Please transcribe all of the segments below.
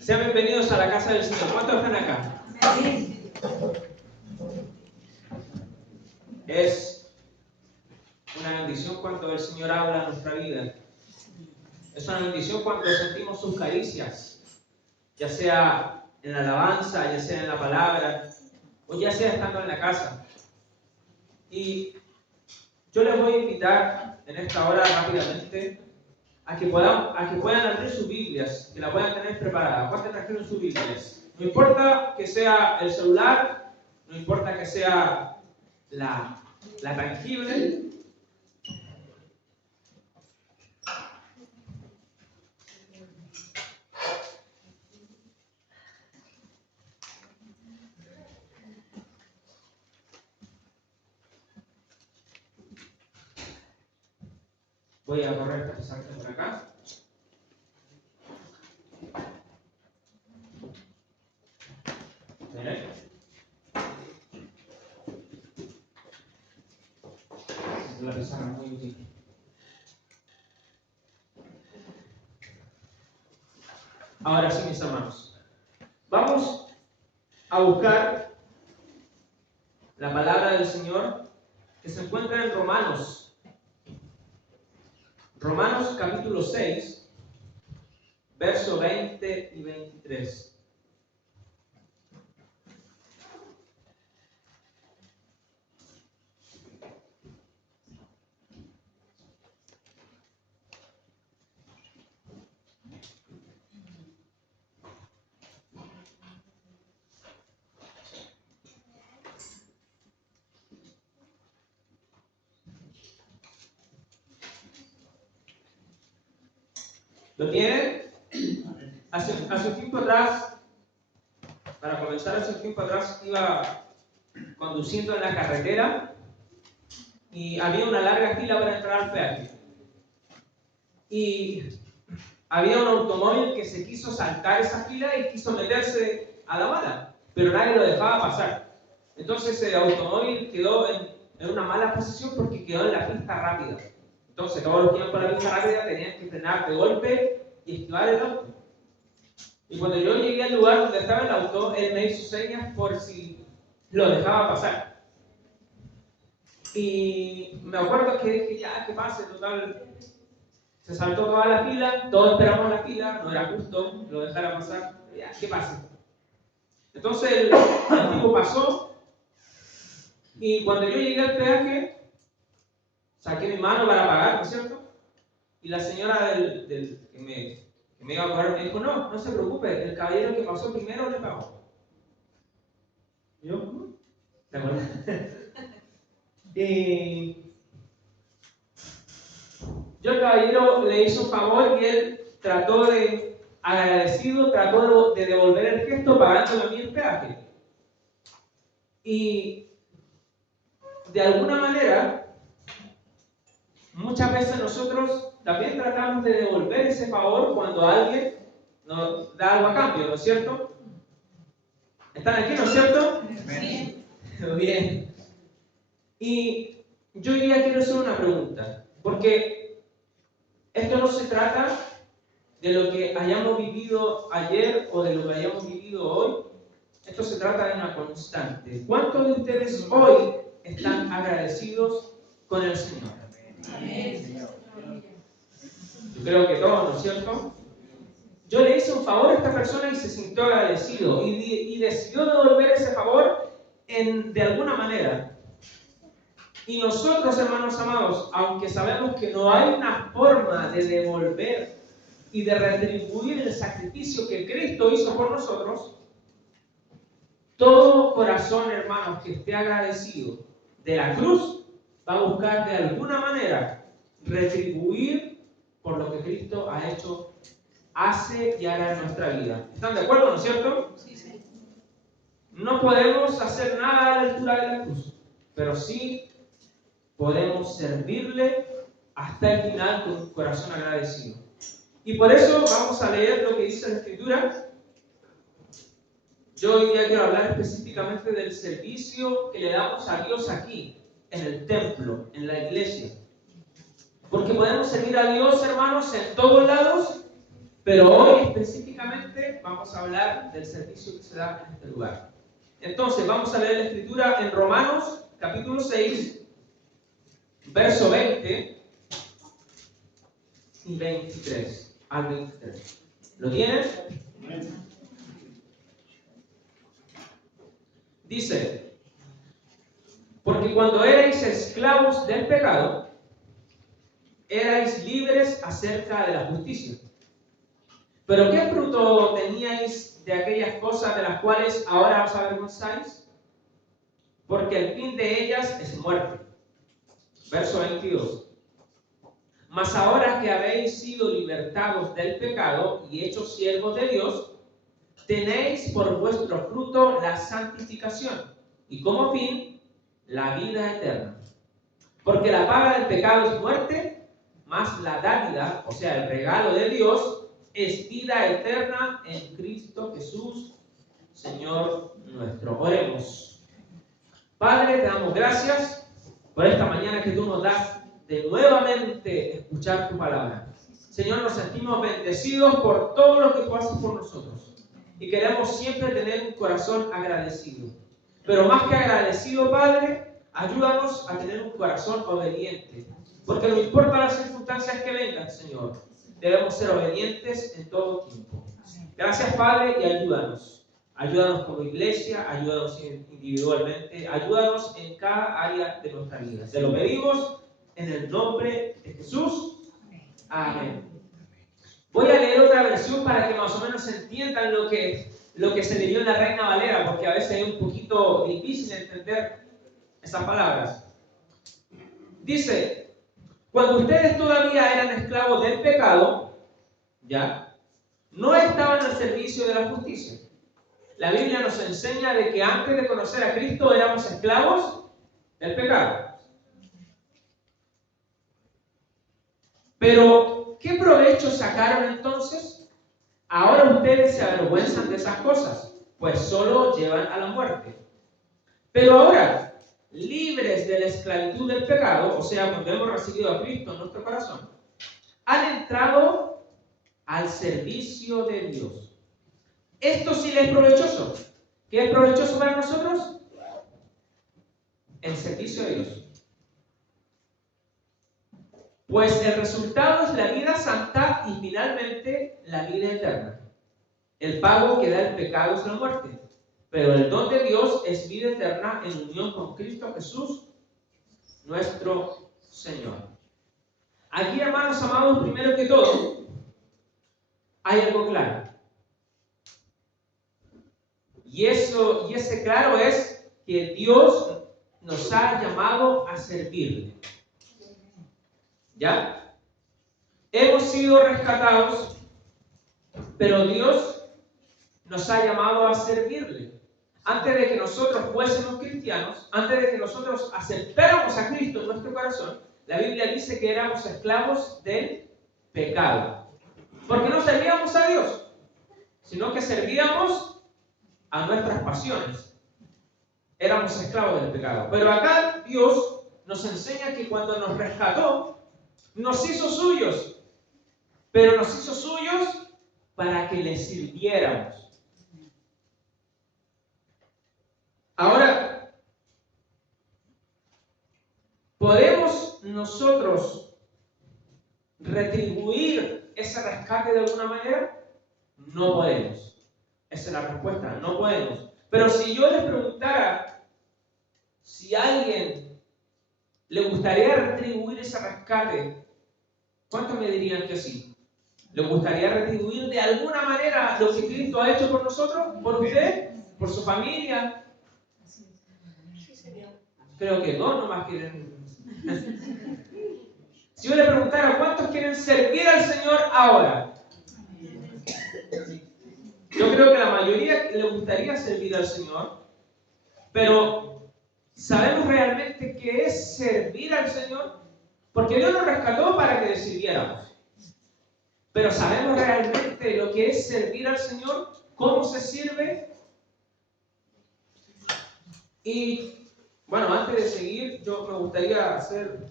Sean bienvenidos a la casa del Señor. ¿Cuántos están acá? Es una bendición cuando el Señor habla en nuestra vida. Es una bendición cuando sentimos sus caricias, ya sea en la alabanza, ya sea en la palabra, o ya sea estando en la casa. Y yo les voy a invitar en esta hora rápidamente a que puedan abrir sus Biblias, que la puedan tener preparada. ¿Cuántos trajeron sus Biblias? No importa que sea el celular, no importa que sea la tangible. Voy a correr esta pizarra por acá. Miren. La pizarra es muy útil. Ahora sí, mis hermanos, vamos a buscar la palabra del Señor que se encuentra en Romanos capítulo 6, verso 20 y 23. ¿Lo tienen? Hace un tiempo atrás, para comenzar, hace un tiempo atrás iba conduciendo en la carretera y había una larga fila para entrar al peaje. Y había un automóvil que se quiso saltar esa fila y quiso meterse a la mala, pero nadie lo dejaba pasar. Entonces el automóvil quedó en una mala posición porque quedó en la pista rápida. Entonces todos los que iban por la pista rápida tenían que frenar de golpe y esquivar el auto. Y cuando yo llegué al lugar donde estaba el auto, él me hizo señas por si lo dejaba pasar. Y me acuerdo que dije, ya, que pase, total. Se saltó toda la fila, todos esperamos la fila, no era justo que lo dejara pasar, ya, que pase. Entonces el tipo pasó, y cuando yo llegué al peaje, saqué mi mano para pagar, ¿no es cierto? Y la señora que me iba a cobrar me dijo, no se preocupe, el caballero que pasó primero le pagó. Y yo, ¿te acuerdas? Yo al caballero le hice un favor y él agradecido, trató de devolver el gesto pagándome a mí el peaje. Y de alguna manera, muchas veces nosotros también tratamos de devolver ese favor cuando alguien nos da algo a cambio, ¿no es cierto? ¿Están aquí, no es cierto? Sí. Bien. Y yo hoy día quiero hacer una pregunta, porque esto no se trata de lo que hayamos vivido ayer o de lo que hayamos vivido hoy. Esto se trata de una constante. ¿Cuántos de ustedes hoy están agradecidos con el Señor? Amén. Yo creo que todos, ¿no es cierto? Yo le hice un favor a esta persona y se sintió agradecido y decidió devolver ese favor de alguna manera. Y nosotros, hermanos amados, aunque sabemos que no hay una forma de devolver y de retribuir el sacrificio que Cristo hizo por nosotros, todo corazón, hermanos, que esté agradecido de la cruz va a buscar de alguna manera retribuir por lo que Cristo ha hecho, hace y hará en nuestra vida. ¿Están de acuerdo, no es cierto? Sí. No podemos hacer nada a la altura de la cruz, pero sí podemos servirle hasta el final con un corazón agradecido. Y por eso vamos a leer lo que dice la Escritura. Yo hoy día quiero hablar específicamente del servicio que le damos a Dios aquí, en el templo, en la iglesia. Porque podemos servir a Dios, hermanos, en todos lados Pero hoy específicamente vamos a hablar del servicio que se da en este lugar. Entonces, vamos a leer la escritura en Romanos, capítulo 6, verso 20 y 23 al 23. ¿Lo tienen? Dice: porque cuando erais esclavos del pecado, erais libres acerca de la justicia. Pero ¿qué fruto teníais de aquellas cosas de las cuales ahora os avergonzáis? Porque el fin de ellas es muerte. Verso 22. Mas ahora que habéis sido libertados del pecado y hechos siervos de Dios, tenéis por vuestro fruto la santificación y como fin la vida eterna. Porque la paga del pecado es muerte, mas la dádiva, o sea, el regalo de Dios, es vida eterna en Cristo Jesús, Señor nuestro. Oremos. Padre, te damos gracias por esta mañana que tú nos das de nuevamente escuchar tu palabra. Señor, nos sentimos bendecidos por todo lo que tú haces por nosotros. Y queremos siempre tener un corazón agradecido. Pero más que agradecido, Padre, ayúdanos a tener un corazón obediente. Porque no importa las circunstancias que vengan, Señor, debemos ser obedientes en todo tiempo. Gracias, Padre, y ayúdanos. Ayúdanos como iglesia, ayúdanos individualmente, ayúdanos en cada área de nuestra vida. Te lo pedimos en el nombre de Jesús. Amén. Voy a leer otra versión para que más o menos entiendan lo que se leyó en la Reina Valera, porque a veces es un poquito difícil entender esas palabras. Dice: cuando ustedes todavía eran esclavos del pecado, ya, no estaban al servicio de la justicia. La Biblia nos enseña de que antes de conocer a Cristo éramos esclavos del pecado. Pero, ¿qué provecho sacaron entonces? Ahora ustedes se avergüenzan de esas cosas, pues solo llevan a la muerte. Pero ahora, libres de la esclavitud del pecado, o sea, cuando hemos recibido a Cristo en nuestro corazón, han entrado al servicio de Dios. Esto sí les es provechoso. ¿Qué es provechoso para nosotros? El servicio de Dios. Pues el resultado es la vida santa y finalmente la vida eterna. El pago que da el pecado es la muerte, pero el don de Dios es vida eterna en unión con Cristo Jesús, nuestro Señor. Aquí, hermanos amados, primero que todo, hay algo claro. Y ese claro es que Dios nos ha llamado a servirle. ¿Ya? Hemos sido rescatados, pero Dios nos ha llamado a servirle. Antes de que nosotros fuésemos cristianos, antes de que nosotros aceptáramos a Cristo en nuestro corazón, la Biblia dice que éramos esclavos del pecado. Porque no servíamos a Dios, sino que servíamos a nuestras pasiones. Éramos esclavos del pecado. Pero acá Dios nos enseña que cuando nos rescató, nos hizo suyos. Pero nos hizo suyos para que le sirviéramos. Ahora, ¿podemos nosotros retribuir ese rescate de alguna manera? No podemos. Esa es la respuesta, no podemos. Pero si yo les preguntara si a alguien le gustaría retribuir ese rescate, ¿cuántos me dirían que sí? ¿Le gustaría retribuir de alguna manera lo que Cristo ha hecho por nosotros? ¿Por usted? ¿Por su familia? Creo que dos nomás quieren. Si yo le preguntara ¿cuántos quieren servir al Señor ahora? Yo creo que la mayoría le gustaría servir al Señor, pero ¿sabemos realmente qué es servir al Señor? Porque Dios nos rescató para que le sirviéramos. Pero ¿sabemos realmente lo que es servir al Señor? ¿Cómo se sirve? Y bueno, antes de seguir, yo me gustaría hacer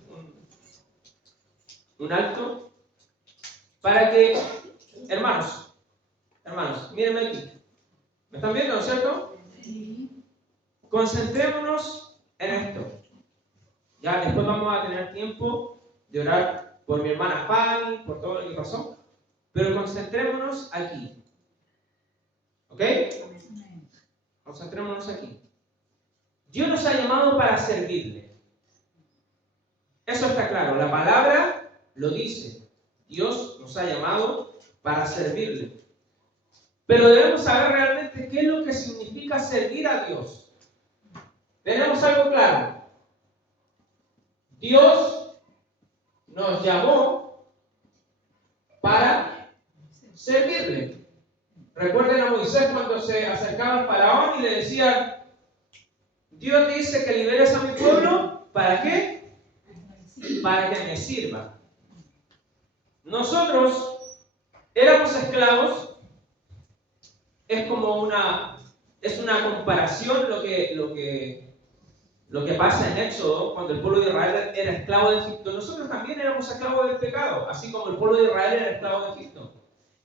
un alto para que Hermanos, mírenme aquí. ¿Me están viendo, no es cierto? Sí. Concentrémonos en esto. Ya después vamos a tener tiempo de orar por mi hermana Fanny, por todo lo que pasó. Pero concentrémonos aquí. ¿Ok? Concentrémonos aquí. Dios nos ha llamado para servirle. Eso está claro. La palabra lo dice. Dios nos ha llamado para servirle. Pero debemos saber realmente qué es lo que significa servir a Dios. Tenemos algo claro. Dios nos llamó para servirle. Recuerden a Moisés cuando se acercaba al faraón y le decía: Dios te dice que liberes a mi pueblo. ¿Para qué? Para que me sirva. Nosotros éramos esclavos. Es una comparación lo que pasa en Éxodo, cuando el pueblo de Israel era esclavo de Egipto. Nosotros también éramos esclavos del pecado, así como el pueblo de Israel era esclavo de Egipto.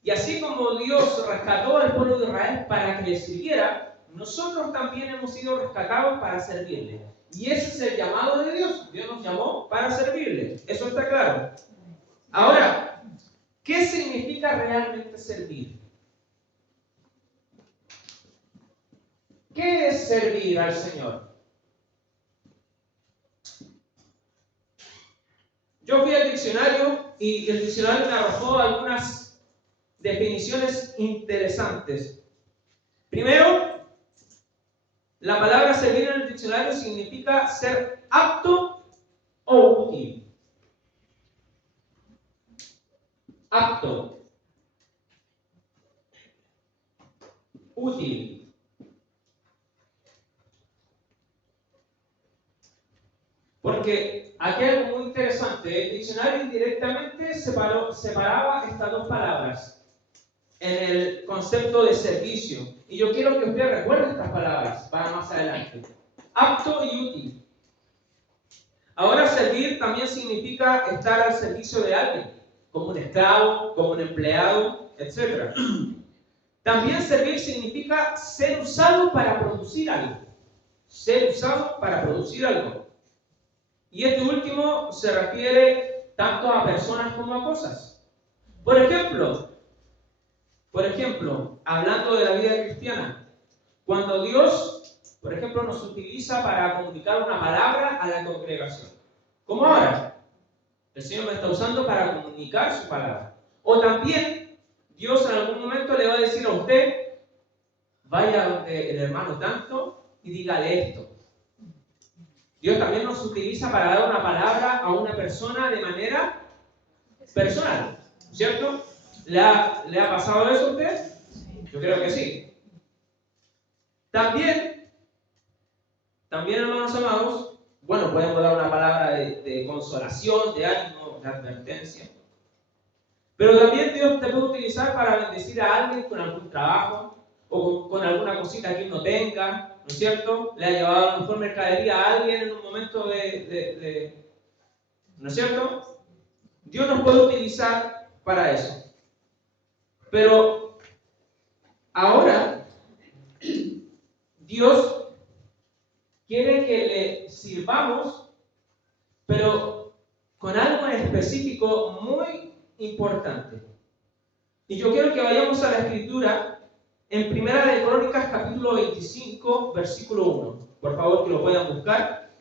Y así como Dios rescató al pueblo de Israel para que le sirviera, nosotros también hemos sido rescatados para servirle. Y ese es el llamado de Dios. Dios nos llamó para servirle. Eso está claro. Ahora, ¿qué significa realmente servir? ¿Qué es servir al Señor? Yo fui al diccionario y el diccionario me arrojó algunas definiciones interesantes. Primero, la palabra servir en el diccionario significa ser apto o útil. Apto. Útil. Porque aquí hay algo muy interesante. El diccionario indirectamente separaba estas dos palabras en el concepto de servicio. Y yo quiero que usted recuerde estas palabras para más adelante. Apto y útil. Ahora, servir también significa estar al servicio de alguien, como un esclavo, como un empleado, etc. También servir significa ser usado para producir algo. Ser usado para producir algo. Y este último se refiere tanto a personas como a cosas. Por ejemplo, hablando de la vida cristiana, cuando Dios, por ejemplo, nos utiliza para comunicar una palabra a la congregación, como ahora, el Señor me está usando para comunicar su palabra. O también, Dios en algún momento le va a decir a usted: vaya donde el hermano tanto y dígale esto. Dios también nos utiliza para dar una palabra a una persona de manera personal, ¿cierto? ¿Le ha pasado eso a usted? Yo creo que sí. También, hermanos amados, bueno, podemos dar una palabra de consolación, de ánimo, de advertencia. Pero también Dios te puede utilizar para bendecir a alguien con algún trabajo o con alguna cosita que uno tenga, ¿no es cierto? Le ha llevado a lo mejor mercadería a alguien en un momento ¿no es cierto? Dios nos puede utilizar para eso. Pero ahora Dios quiere que le sirvamos, pero con algo en específico muy importante. Y yo quiero que vayamos a la Escritura en Primera de Crónicas, capítulo 25, versículo 1. Por favor, que lo puedan buscar.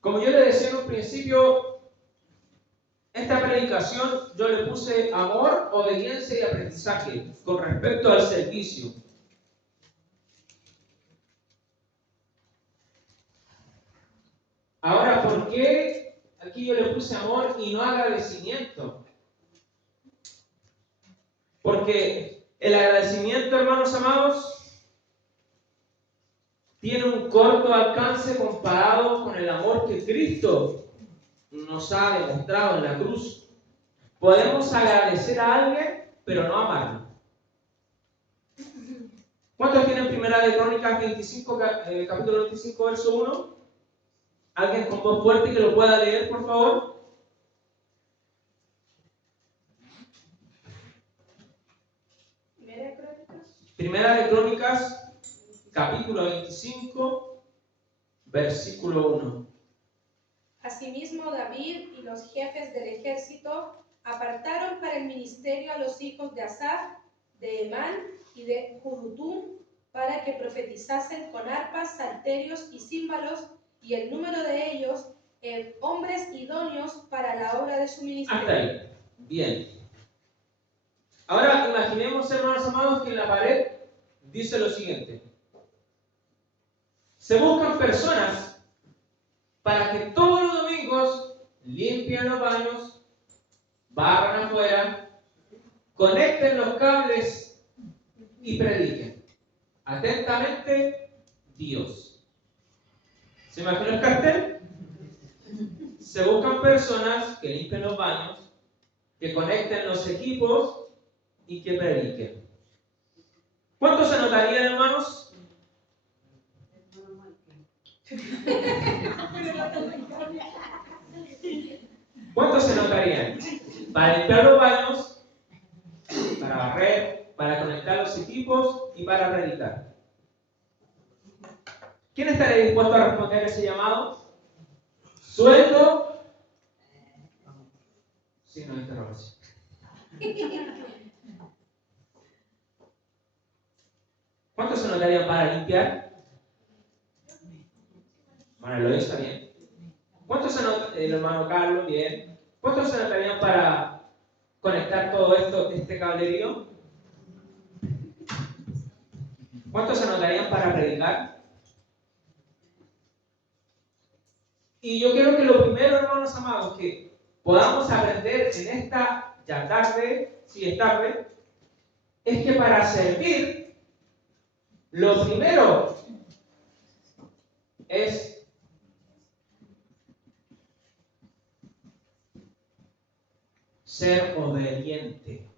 Como yo le decía en un principio, esta predicación yo le puse amor, obediencia y aprendizaje con respecto al servicio. Ahora, ¿por qué aquí yo le puse amor y no agradecimiento? Porque el agradecimiento, hermanos amados, tiene un corto alcance comparado con el amor que Cristo nos ha demostrado en la cruz. Podemos agradecer a alguien, pero no amarlo. ¿Cuántos tienen Primera de Crónicas 25, capítulo 25, verso 1? ¿Alguien con voz fuerte que lo pueda leer, por favor? Primera de Crónicas, capítulo 25, versículo 1. Asimismo, David y los jefes del ejército apartaron para el ministerio a los hijos de Asaf, de Emán y de Judutún, para que profetizasen con arpas, salterios y címbalos, y el número de ellos, hombres idóneos para la obra de su ministerio. Hasta ahí. Bien. Ahora imaginemos, hermanos amados, que en la pared dice lo siguiente. Se buscan personas para que todos los domingos limpien los baños, barran afuera, conecten los cables y prediquen. Atentamente, Dios. ¿Se imagina el cartel? Se buscan personas que limpien los baños, que conecten los equipos y que prediquen. ¿Cuántos se notarían, hermanos? ¿Cuántos se notarían? Para limpiar los baños, para barrer, para conectar los equipos y para predicar. ¿Quién estaría dispuesto a responder a ese llamado? ¿Sueldo? Sí, no, interrogación. ¿Cuántos se notarían para limpiar? Bueno, lo hizo bien. ¿Cuántos se notarían? El hermano Carlos, bien. ¿Cuántos se notarían para conectar todo esto, este cablerío? ¿Cuántos se notarían para predicar? Y yo quiero que lo primero, hermanos amados, que podamos aprender en esta ya tarde, si es tarde, es que para servir, lo primero es ser obediente.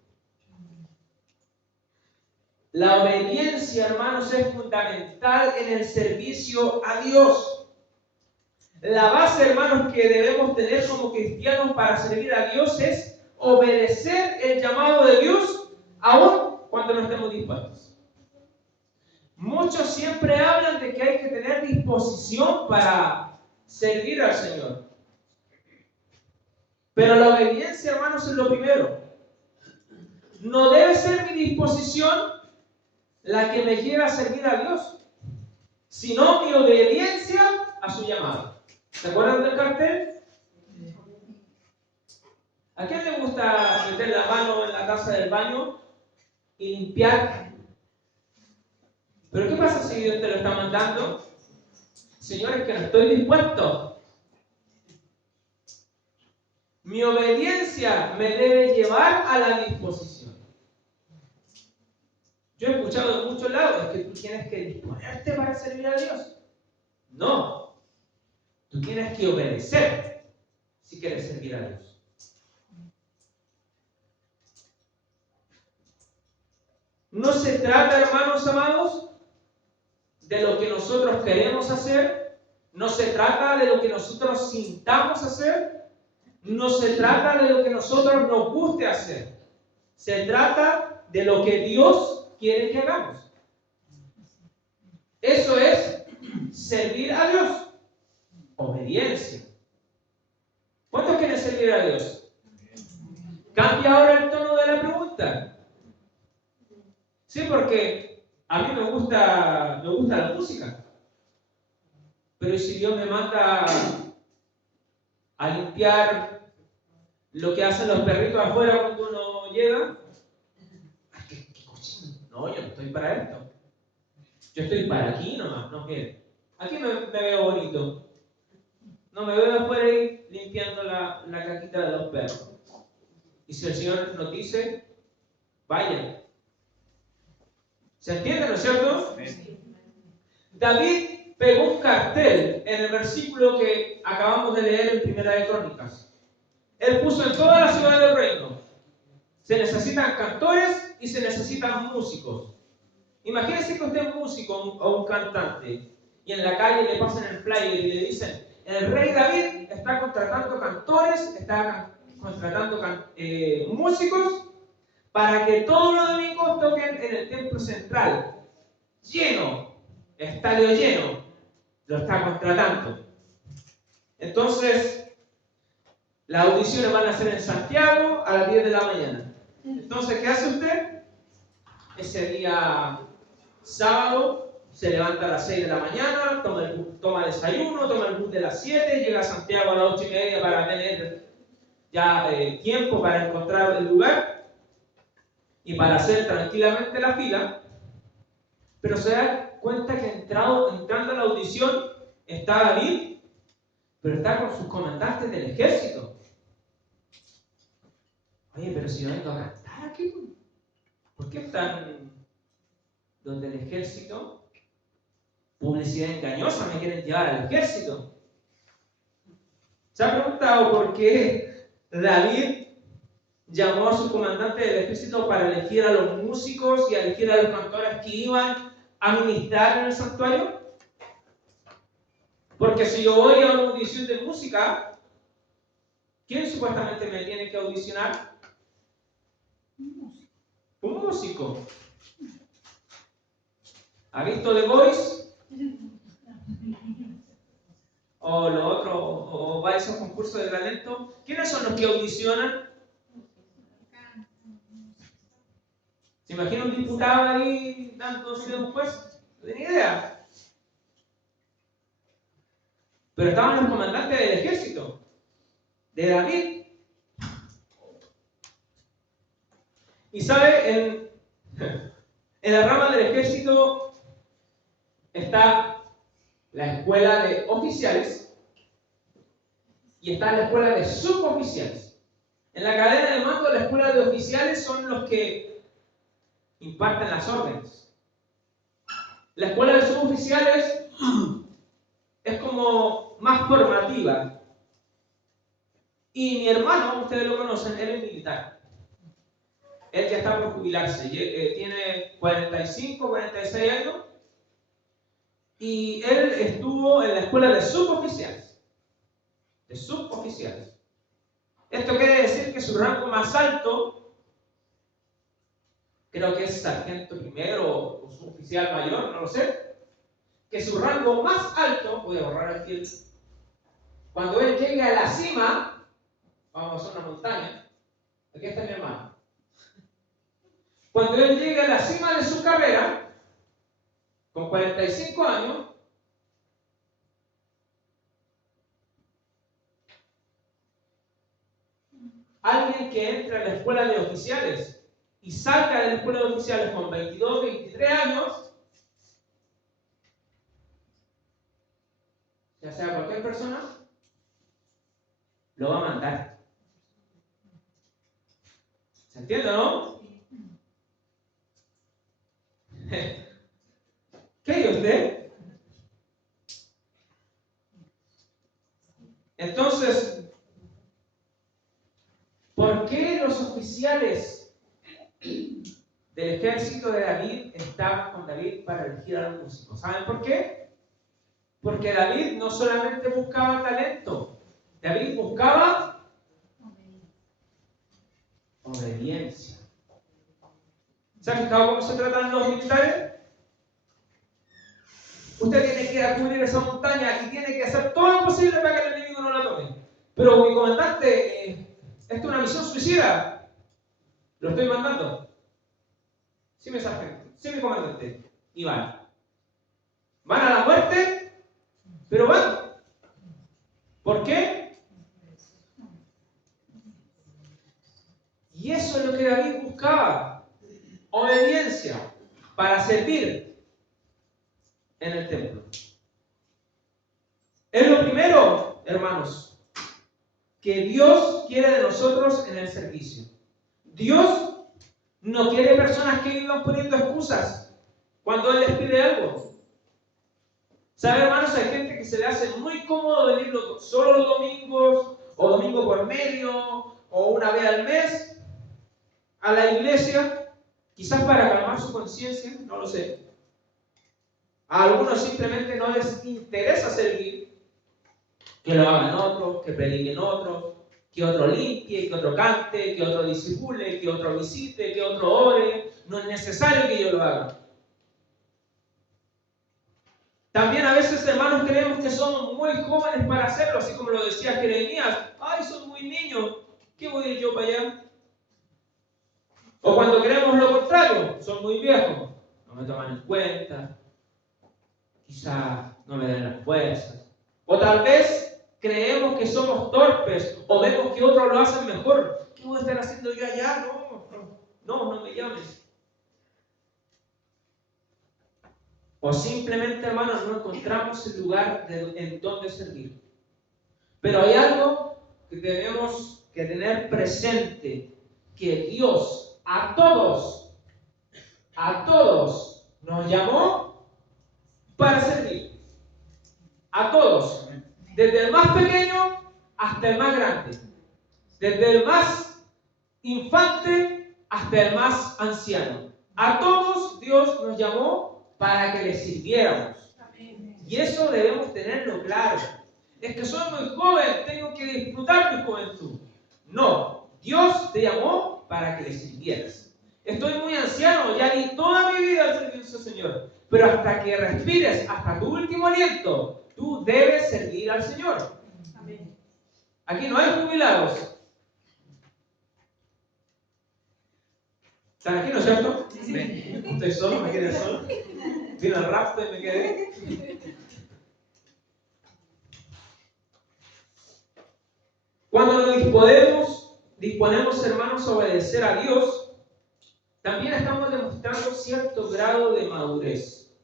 La obediencia, hermanos, es fundamental en el servicio a Dios. La base, hermanos, que debemos tener como cristianos para servir a Dios es obedecer el llamado de Dios, aun cuando no estemos dispuestos. Muchos siempre hablan de que hay que tener disposición para servir al Señor. Pero la obediencia, hermanos, es lo primero. No debe ser mi disposición la que me lleve a servir a Dios, sino mi obediencia a su llamado. ¿Se acuerdan del cartel? ¿A quién le gusta meter la mano en la taza del baño y limpiar? ¿Pero qué pasa si Dios te lo está mandando? Señores, que no estoy dispuesto. Mi obediencia me debe llevar a la disposición. Yo he escuchado de muchos lados, es que tú tienes que disponerte para servir a Dios. No. Tú tienes que obedecer si quieres servir a Dios. No se trata, hermanos amados, de lo que nosotros queremos hacer. No se trata de lo que nosotros sintamos hacer. No se trata de lo que nosotros nos guste hacer. Se trata de lo que Dios quiere que hagamos. Eso es servir a Dios. Obediencia. ¿Cuántos quieren servir a Dios? Cambia ahora el tono de la pregunta. Sí, porque a mí me gusta la música. Pero si Dios me manda a limpiar lo que hacen los perritos afuera cuando uno llega, ¿qué cochino? No, yo no estoy para esto. Yo estoy para aquí nomás. No, miren, aquí me veo bonito. No me veo afuera ahí limpiando la caquita de los perros. Y si el Señor nos dice, vayan. ¿Se entiende, no es cierto? David pegó un cartel en el versículo que acabamos de leer en Primera de Crónicas. Él puso en toda la ciudad del reino: se necesitan cantores y se necesitan músicos. Imagínense que usted es músico o un cantante y en la calle le pasan el flyer y le dicen: el rey David está contratando cantores, está contratando músicos para que todos los domingos toquen en el templo central. Lleno, estadio lleno, lo está contratando. Entonces, las audiciones van a ser en Santiago a las 10 de la mañana. Entonces, ¿qué hace usted? Ese día sábado se levanta a las 6 de la mañana, toma desayuno, toma el bus de las 7, llega a Santiago a las 8:30 para tener ya tiempo para encontrar el lugar y para hacer tranquilamente la fila. Pero se da cuenta que entrando a la audición está David, pero está con sus comandantes del ejército. Oye, pero si yo vengo a cantar aquí, ¿por qué están los del ejército? Publicidad engañosa, me quieren llevar al ejército. ¿Se ha preguntado por qué David llamó a su comandante del ejército para elegir a los músicos y a elegir a los cantores que iban a ministrar en el santuario? Porque si yo voy a una audición de música, ¿quién supuestamente me tiene que audicionar? Un músico. ¿Ha visto The Voice? O lo otro, o va a esos concursos de talento. ¿Quiénes son los que audicionan? ¿Se imagina un diputado ahí dándose un puesto? No tenía idea. Pero estaban los comandantes del ejército, de David. Y sabe, en la rama del ejército está la escuela de oficiales y está la escuela de suboficiales. En la cadena de mando, la escuela de oficiales son los que imparten las órdenes. La escuela de suboficiales es como más formativa. Y mi hermano, ustedes lo conocen, él es militar. Él ya está por jubilarse, tiene 45, 46 años. Y él estuvo en la escuela de suboficiales. De suboficiales. Esto quiere decir que su rango más alto, creo que es sargento primero o suboficial mayor, no lo sé, que su rango más alto, voy a borrar aquí cuando él llegue a la cima, vamos a hacer una montaña, aquí está mi hermano. Cuando él llegue a la cima de su carrera, con 45 años, alguien que entre a la escuela de oficiales y salga de la escuela de oficiales con 22, 23 años, ya sea cualquier persona, lo va a mandar. ¿Se entiende, no? ¿Qué hay usted? Entonces, ¿por qué los oficiales del ejército de David estaban con David para elegir a los músicos? ¿Saben por qué? Porque David no solamente buscaba talento, David buscaba obediencia. ¿Se han fijado cómo se tratan los militares? Usted tiene que ir a cubrir esa montaña y tiene que hacer todo lo posible para que el enemigo no la tome. Pero mi comandante, esto es una misión suicida. Lo estoy mandando. Sí, mi sargento. Sí, mi comandante. Y van. Van a la muerte, pero van. ¿Por qué? Y eso es lo que David buscaba. Obediencia para servir en el templo. Es lo primero, hermanos, que Dios quiere de nosotros en el servicio. Dios no quiere personas que vivan poniendo excusas cuando Él les pide algo. ¿Sabe, hermanos? Hay gente que se le hace muy cómodo venir solo los domingos, o domingo por medio, o una vez al mes a la iglesia, quizás para calmar su conciencia, no lo sé. A algunos simplemente no les interesa servir, que lo hagan otros, que prediquen otros, que otro limpie, que otro cante, que otro disipule, que otro visite, que otro ore. No es necesario que yo lo haga. También a veces, hermanos, creemos que somos muy jóvenes para hacerlo, así como lo decía Jeremías. Ay, son muy niños, ¿qué voy a ir yo para allá? O cuando creemos lo contrario, son muy viejos, no me toman en cuenta, quizás no me den las fuerzas. O tal vez creemos que somos torpes o vemos que otros lo hacen mejor. ¿Qué voy a estar haciendo yo allá? No me llames. O simplemente, hermanos, no encontramos el lugar en donde servir. Pero hay algo que tenemos que tener presente, que Dios a todos nos llamó para servir. A todos, desde el más pequeño hasta el más grande, desde el más infante hasta el más anciano. A todos Dios nos llamó para que le sirviéramos. Y eso debemos tenerlo claro. Es que soy muy joven, tengo que disfrutar mi juventud. No, Dios te llamó para que le sirvieras. Estoy muy anciano, ya di toda mi vida al servicio del Señor. Pero hasta que respires, hasta tu último aliento, tú debes servir al Señor. Amén. Aquí no hay jubilados. ¿Están aquí, no es cierto? Sí. Estoy solo, me quedé solo. Vino el rapto y me quedé. Cuando nos disponemos, hermanos, a obedecer a Dios, también estamos demostrando cierto grado de madurez.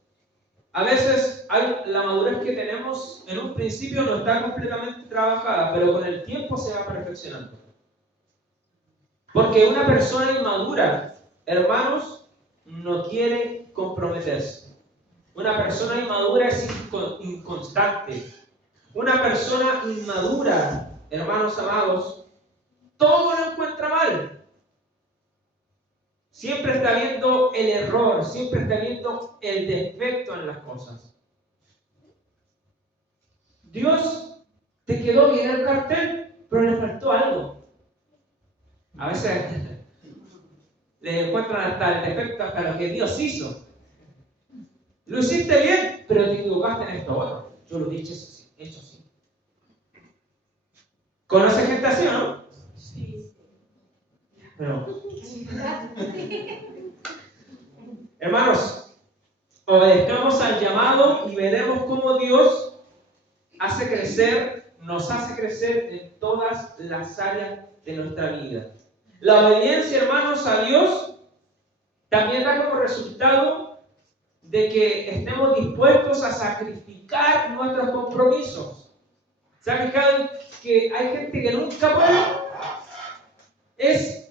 A veces la madurez que tenemos en un principio no está completamente trabajada, pero con el tiempo se va perfeccionando. Porque una persona inmadura, hermanos, no quiere comprometerse. Una persona inmadura es inconstante. Una persona inmadura, hermanos amados, todo lo encuentra mal. Siempre está viendo el error, siempre está viendo el defecto en las cosas. Dios te quedó bien el cartel, pero le faltó algo. A veces le encuentran hasta el defecto, hasta lo que Dios hizo. Lo hiciste bien, pero te equivocaste en esto otro. Yo lo he hecho así. ¿Conoce gente así o no? Sí. Pero, hermanos, obedezcamos al llamado y veremos cómo Dios nos hace crecer en todas las áreas de nuestra vida. La obediencia, hermanos, a Dios también da como resultado de que estemos dispuestos a sacrificar nuestros compromisos. ¿Se ha fijado que hay gente que nunca puede? Es,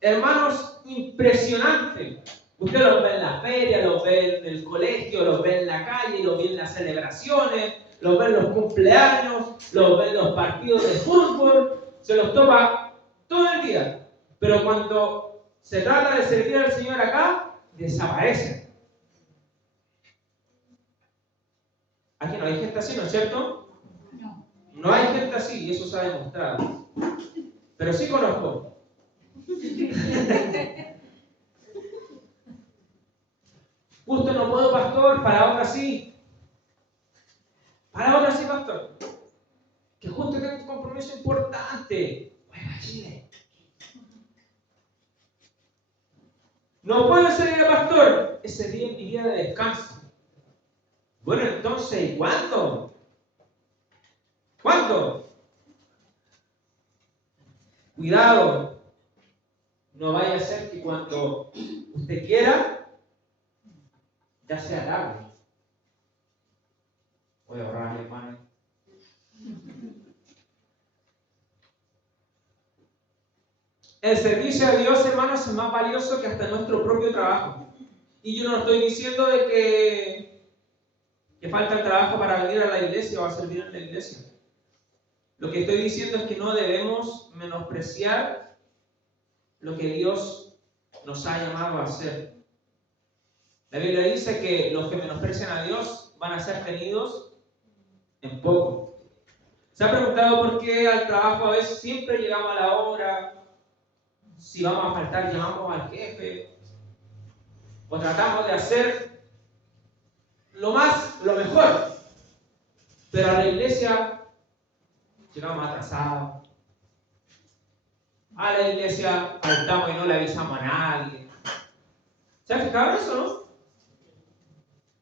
hermanos, impresionante. Usted los ve en la feria, los ve en el colegio, los ve en la calle, los ve en las celebraciones, los ve en los cumpleaños, los ve en los partidos de fútbol, se los topa todo el día. Pero cuando se trata de servir al Señor acá, desaparecen. Aquí no hay gente así, ¿no es cierto? No hay gente así, y eso se ha demostrado. Pero sí conozco. Justo no puedo, pastor, para ahora sí. Para ahora sí, pastor. Que justo tengo un compromiso importante. Voy a Chile. No puedo ser el pastor. Ese día es mi día de descanso. Bueno, entonces, ¿y cuándo? ¿Cuándo? Cuidado. No vaya a ser que cuando usted quiera, ya sea tarde. Voy a ahorrar, hermano. El servicio a Dios, hermanos, es más valioso que hasta nuestro propio trabajo. Y yo no estoy diciendo de que falta el trabajo para venir a la iglesia o a servir en la iglesia. Lo que estoy diciendo es que no debemos menospreciar lo que Dios nos ha llamado a hacer. La Biblia dice que los que menosprecian a Dios van a ser tenidos en poco. ¿Se ha preguntado por qué al trabajo a veces siempre llegamos a la hora? Si vamos a faltar, llamamos al jefe. O tratamos de hacer lo mejor. Pero a la iglesia llegamos atrasados. A la iglesia faltamos y no le avisamos a nadie. ¿Se ha fijado en eso, no?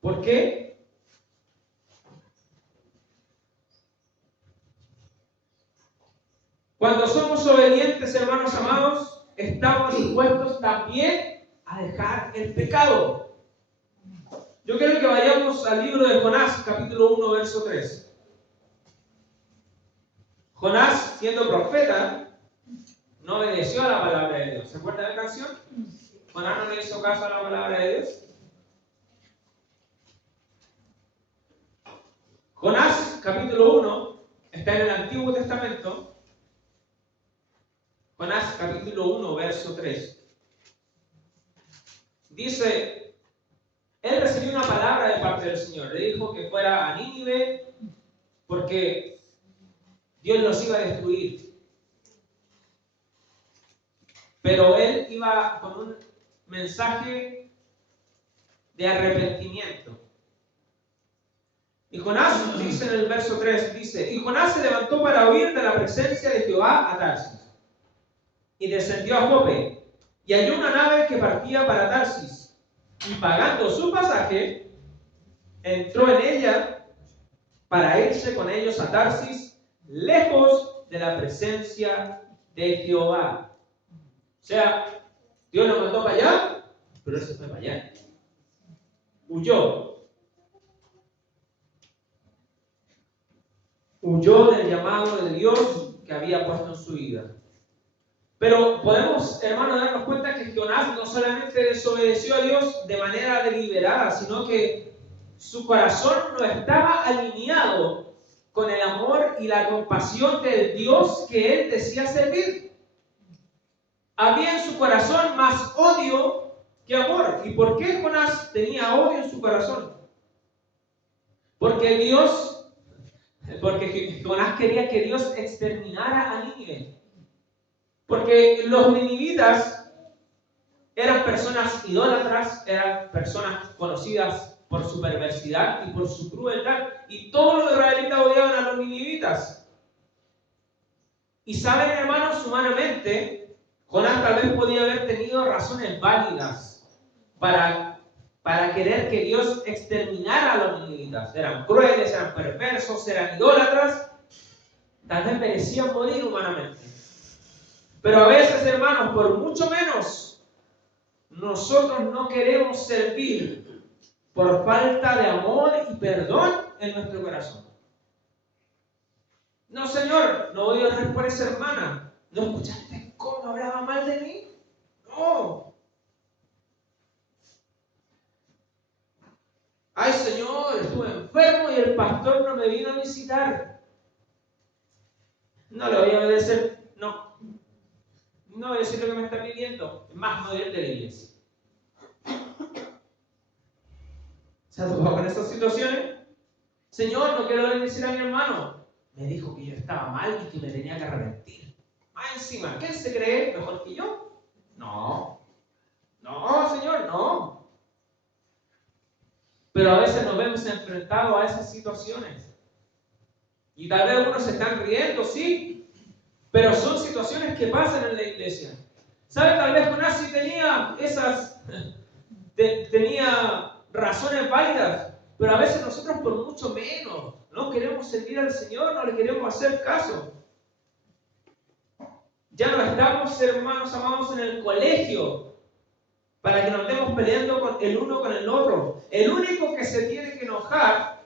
¿Por qué? Cuando somos obedientes, hermanos amados, estamos dispuestos también a dejar el pecado. Yo quiero que vayamos al libro de Jonás, capítulo 1, verso 3. Jonás, siendo profeta, no obedeció a la palabra de Dios. ¿Se acuerdan de la canción? Jonás no le hizo caso a la palabra de Dios. Jonás, capítulo 1, está en el Antiguo Testamento. Jonás, capítulo 1, verso 3. Dice, él recibió una palabra de parte del Señor. Le dijo que fuera a Nínive porque Dios los iba a destruir. Pero él iba con un mensaje de arrepentimiento. Y Jonás, dice en el verso 3, dice, y Jonás se levantó para huir de la presencia de Jehová a Tarsis. Y descendió a Jope, y halló una nave que partía para Tarsis. Y pagando su pasaje, entró en ella para irse con ellos a Tarsis, lejos de la presencia de Jehová. O sea, Dios lo mandó para allá, pero él se fue para allá. Huyó del llamado de Dios que había puesto en su vida. Pero podemos, hermanos, darnos cuenta que Jonás no solamente desobedeció a Dios de manera deliberada, sino que su corazón no estaba alineado con el amor y la compasión del Dios que él decía servir. Había en su corazón más odio que amor. ¿Y por qué Jonás tenía odio en su corazón? Porque Jonás quería que Dios exterminara a Nínive. Porque los ninivitas eran personas idólatras, eran personas conocidas por su perversidad y por su crueldad. Y todos los israelitas odiaban a los ninivitas. Y saben, hermanos, humanamente, Jonás tal vez podía haber tenido razones válidas para querer que Dios exterminara a los ninivitas. Eran crueles, eran perversos, eran idólatras. Tal vez merecían morir humanamente. Pero a veces, hermanos, por mucho menos, nosotros no queremos servir por falta de amor y perdón en nuestro corazón. No, Señor, no voy a orar por esa hermana. ¿No escuchaste cómo hablaba mal de mí? No. Ay, Señor, estuve enfermo y el pastor no me vino a visitar. No le voy a obedecer, no. No voy a decir lo que me está pidiendo. Es más, no voy a ir de la iglesia. ¿Se ha tocado con esas situaciones? Señor, no quiero bendecir a mi hermano. Me dijo que yo estaba mal y que me tenía que arrepentir. Más encima, ¿quién se cree mejor que yo? No, Señor, no. Pero a veces nos vemos enfrentados a esas situaciones. Y tal vez algunos se están riendo, sí. Pero son situaciones que pasan en la iglesia. ¿Sabe? Tal vez Jonás sí tenía razones válidas, pero a veces nosotros por mucho menos no queremos servir al Señor, no le queremos hacer caso. Ya no estamos, hermanos amados, en el colegio para que nos estemos peleando el uno con el otro. El único que se tiene que enojar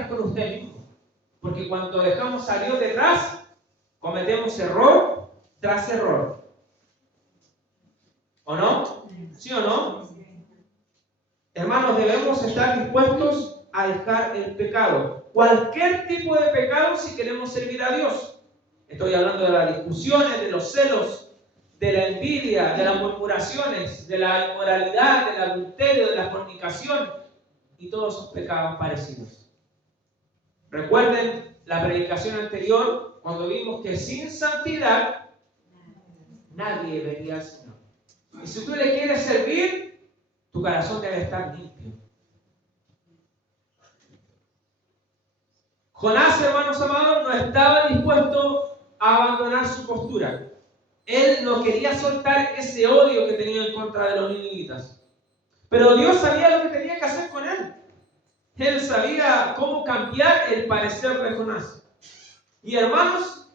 es con usted mismo. Porque cuando dejamos a Dios detrás, cometemos error tras error. ¿O no? ¿Sí o no? Hermanos, debemos estar dispuestos a dejar el pecado. Cualquier tipo de pecado si queremos servir a Dios. Estoy hablando de las discusiones, de los celos, de la envidia, de las murmuraciones, de la inmoralidad, del adulterio, de la fornicación y todos esos pecados parecidos. Recuerden la predicación anterior, cuando vimos que sin santidad nadie vería al Señor. Y si tú le quieres servir, tu corazón debe estar limpio. Jonás, hermanos amados, no estaba dispuesto a abandonar su postura. Él no quería soltar ese odio que tenía en contra de los ninivitas. Pero Dios sabía lo que tenía que hacer con él. Él sabía cómo cambiar el parecer de Jonás. Y hermanos,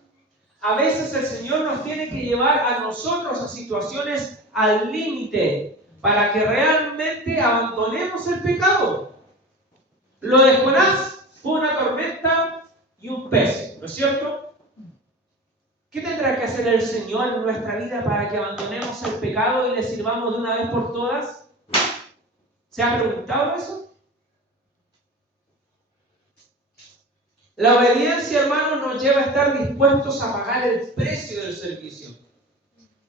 a veces el Señor nos tiene que llevar a nosotros a situaciones al límite para que realmente abandonemos el pecado. Lo de Jonás fue una tormenta y un pez, ¿no es cierto? ¿Qué tendrá que hacer el Señor en nuestra vida para que abandonemos el pecado y le sirvamos de una vez por todas? ¿Se ha preguntado eso? La obediencia, hermanos, nos lleva a estar dispuestos a pagar el precio del servicio.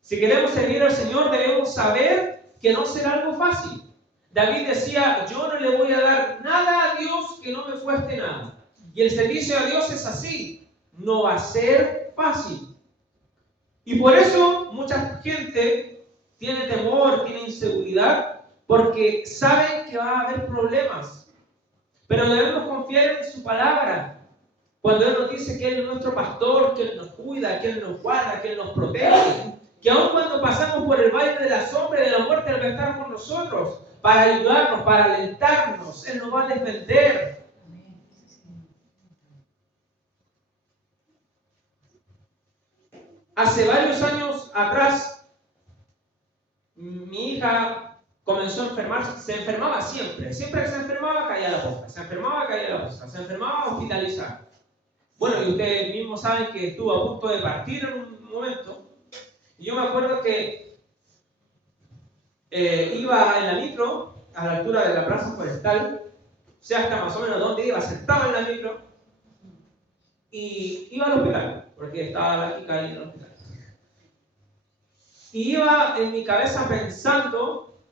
Si queremos servir al Señor, debemos saber que no será algo fácil. David decía, yo no le voy a dar nada a Dios que no me cueste nada. Y el servicio a Dios es así, no va a ser fácil. Y por eso mucha gente tiene temor, tiene inseguridad, porque saben que va a haber problemas. Pero debemos confiar en su palabra. Cuando Él nos dice que Él es nuestro pastor, que Él nos cuida, que Él nos guarda, que Él nos protege, que aun cuando pasamos por el valle de la sombra y de la muerte, Él va a estar con nosotros para ayudarnos, para alentarnos. Él nos va a defender. Hace varios años atrás, mi hija comenzó a enfermarse. Se enfermaba siempre. Siempre que se enfermaba, caía a la posta. Se enfermaba, caía a la posta. Se enfermaba, hospitalizada. Bueno, y ustedes mismos saben que estuvo a punto de partir en un momento. Y yo me acuerdo que iba en la micro, a la altura de la plaza forestal, o sea, hasta más o menos donde iba, sentaba en la micro, y iba al hospital, porque estaba la chica ahí en el hospital. Y iba en mi cabeza pensando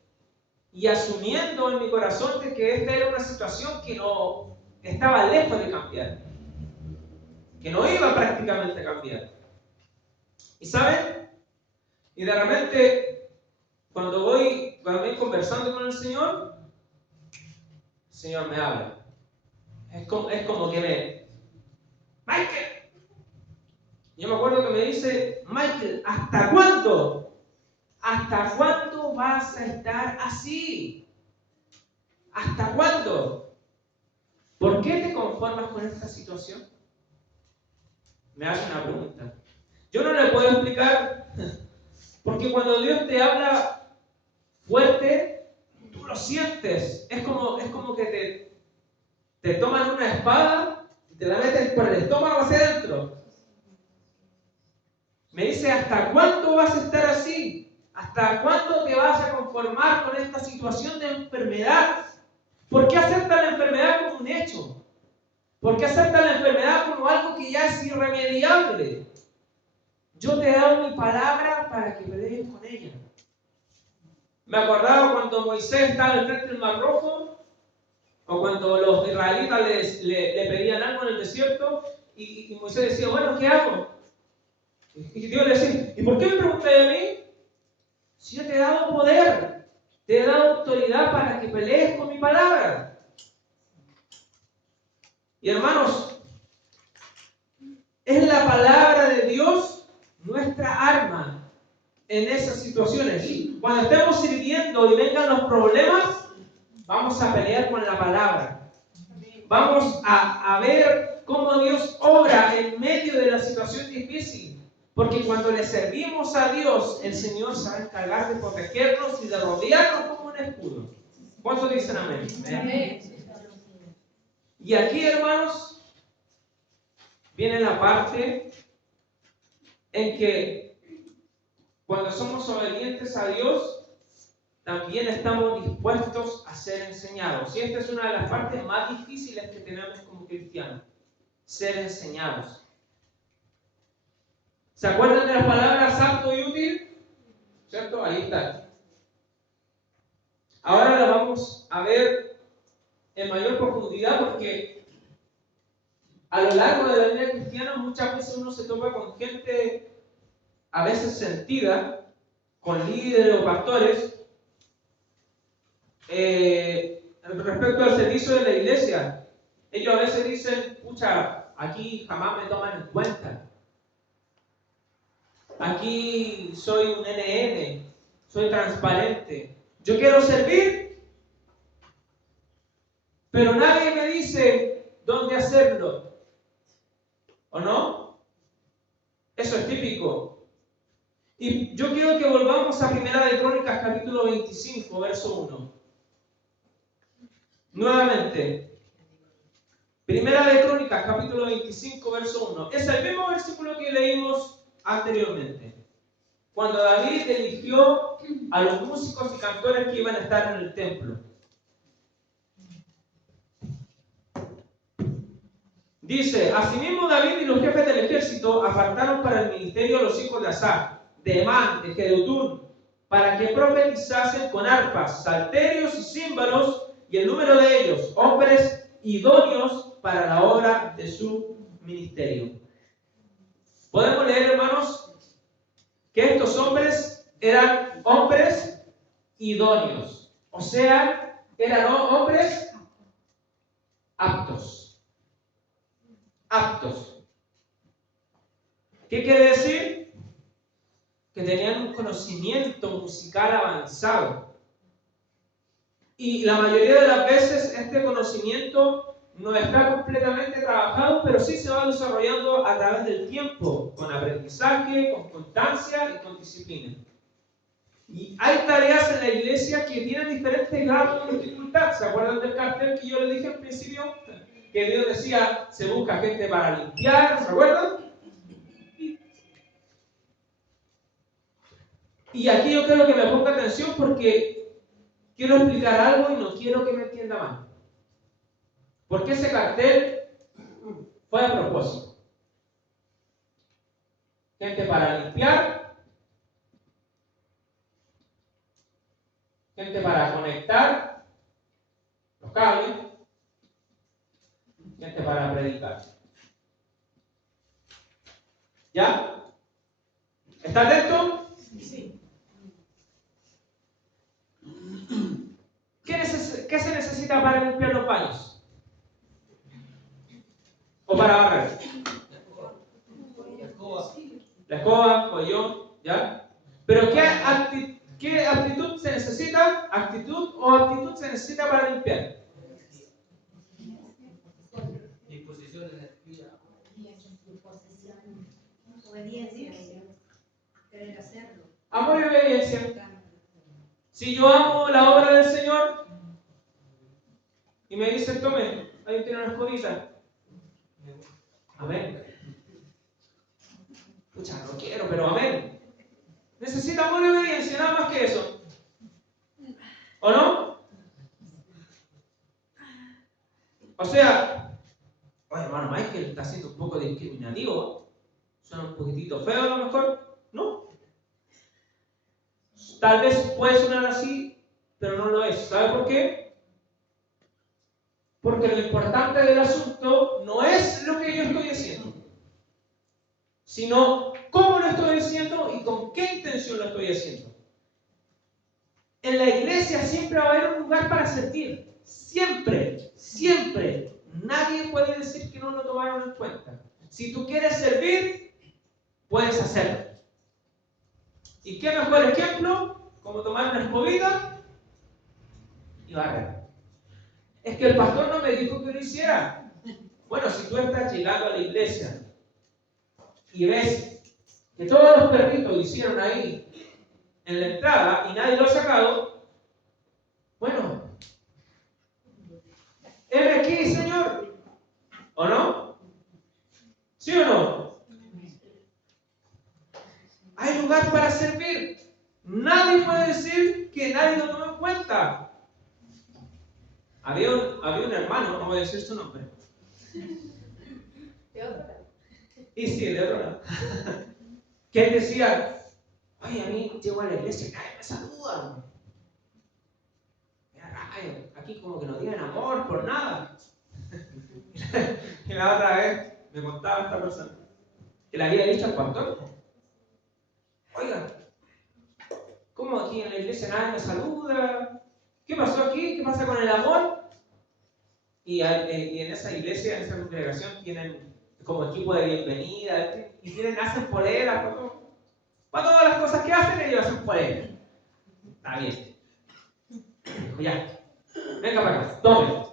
y asumiendo en mi corazón de que esta era una situación que no estaba lejos de cambiar, que no iba prácticamente a cambiar. ¿Y saben? Y de repente, cuando voy conversando con el Señor me habla. Es como que Michael. Yo me acuerdo que me dice, Michael, ¿hasta cuándo? ¿Hasta cuándo vas a estar así? ¿Hasta cuándo? ¿Por qué te conformas con esta situación? Me hace una pregunta. Yo no le puedo explicar, porque cuando Dios te habla fuerte, tú lo sientes. Es como que te toman una espada y te la meten por el estómago hacia adentro. Me dice, ¿hasta cuándo vas a estar así? ¿Hasta cuándo te vas a conformar con esta situación de enfermedad? ¿Por qué aceptas la enfermedad como un hecho? ¿Por qué aceptas la enfermedad como algo que ya es irremediable? Yo te he dado mi palabra para que pelees con ella. Me acordaba cuando Moisés estaba al frente del Mar Rojo, o cuando los israelitas le pedían algo en el desierto, y Moisés decía, bueno, ¿qué hago? Y Dios le decía, ¿y por qué me preguntas a mí? Si yo te he dado poder, te he dado autoridad para que pelees con mi palabra. Y hermanos, es la palabra de Dios nuestra arma en esas situaciones. Cuando estemos sirviendo y vengan los problemas, vamos a pelear con la palabra. Vamos a ver cómo Dios obra en medio de la situación difícil. Porque cuando le servimos a Dios, el Señor se va a encargar de protegernos y de rodearnos como un escudo. ¿Cuántos dicen amén? Amén. Y aquí, hermanos, viene la parte en que cuando somos obedientes a Dios, también estamos dispuestos a ser enseñados. Y esta es una de las partes más difíciles que tenemos como cristianos, ser enseñados. ¿Se acuerdan de las palabras apto y útil? ¿Cierto? Ahí está. Ahora la vamos a ver en mayor profundidad porque A lo largo de la vida cristiana muchas veces uno se topa con gente a veces sentida, con líderes o pastores, respecto al servicio de la iglesia. Ellos a veces dicen, pucha, aquí jamás me toman en cuenta. Aquí soy un NN, soy transparente. Yo quiero servir, pero nadie me dice dónde hacerlo. ¿O no? Eso es típico. Y yo quiero que volvamos a Primera de Crónicas, capítulo 25, verso 1. Nuevamente. Primera de Crónicas, capítulo 25, verso 1. Es el mismo versículo que leímos anteriormente. Cuando David eligió a los músicos y cantores que iban a estar en el templo. Dice, asimismo David y los jefes del ejército apartaron para el ministerio a los hijos de Asaf, de Emán, de Jedutún, para que profetizasen con arpas, salterios y címbalos, y el número de ellos, hombres idóneos para la obra de su ministerio. Podemos leer, hermanos, que estos hombres eran hombres idóneos, o sea, eran hombres aptos. Aptos. ¿Qué quiere decir? Que tenían un conocimiento musical avanzado. Y la mayoría de las veces este conocimiento no está completamente trabajado, pero sí se va desarrollando a través del tiempo, con aprendizaje, con constancia y con disciplina. Y hay tareas en la iglesia que tienen diferentes grados de dificultad. ¿Se acuerdan del cartel que yo les dije al principio? Que Dios decía, se busca gente para limpiar, ¿se acuerdan? Y aquí yo quiero que me ponga atención porque quiero explicar algo y no quiero que me entienda mal. Porque ese cartel fue a propósito. Gente para limpiar, gente para conectar los cables, gente para predicar. ¿Ya? ¿Está atento? Sí. ¿Qué se necesita para limpiar los baños? ¿O para barrer? La escoba, collón, ¿ya? Pero ¿qué actitud se necesita? ¿Actitud o aptitud se necesita para limpiar? Disposición, energía. Obediencia. Querer hacerlo. Amor y obediencia. Si yo amo la obra del Señor y me dice, tome, ahí tiene una escobita. Amén. Pucha, no quiero, pero amén. Necesita amor y obediencia, nada más que eso. ¿O no? O sea, oye, hermano Michael está siendo un poco discriminativo. Suena un poquitito feo a lo mejor. ¿No? Tal vez puede sonar así, pero no lo es. ¿Sabe por qué? Porque lo importante del asunto no es lo que yo estoy haciendo, sino cómo lo estoy haciendo y con qué intención lo estoy haciendo. En la iglesia siempre va a haber un lugar para servir. Siempre, siempre. Nadie puede decir que no lo tomaron en cuenta. Si tú quieres servir, puedes hacerlo. ¿Y qué mejor ejemplo? Como tomar una escobita y barrer. Es que el pastor no me dijo que lo hiciera. Bueno, si tú estás llegando a la iglesia y ves que todos los perritos lo hicieron ahí en la entrada y nadie lo ha sacado, bueno, ¿he aquí, Señor? ¿O no? ¿Sí o no? Hay lugar para servir. Nadie puede decir que nadie lo tomó en cuenta. Había un hermano, no voy a decir su nombre. De otro lado. Y sí, de otro lado. Que él decía, oye, a mí llego a la iglesia y nadie me saluda. Mira, rayo, aquí como que no tienen amor por nada. Y la otra vez me contaba esta persona que le había dicho al pastor: oiga, ¿cómo aquí en la iglesia nadie me saluda? ¿Qué pasó aquí? ¿Qué pasa con el amor? Y en esa iglesia, en esa congregación, tienen como equipo de bienvenida y hacen poleras para todas las cosas que hacen, ellos hacen poleras. Está bien. Dijo: ya, venga para acá, tome.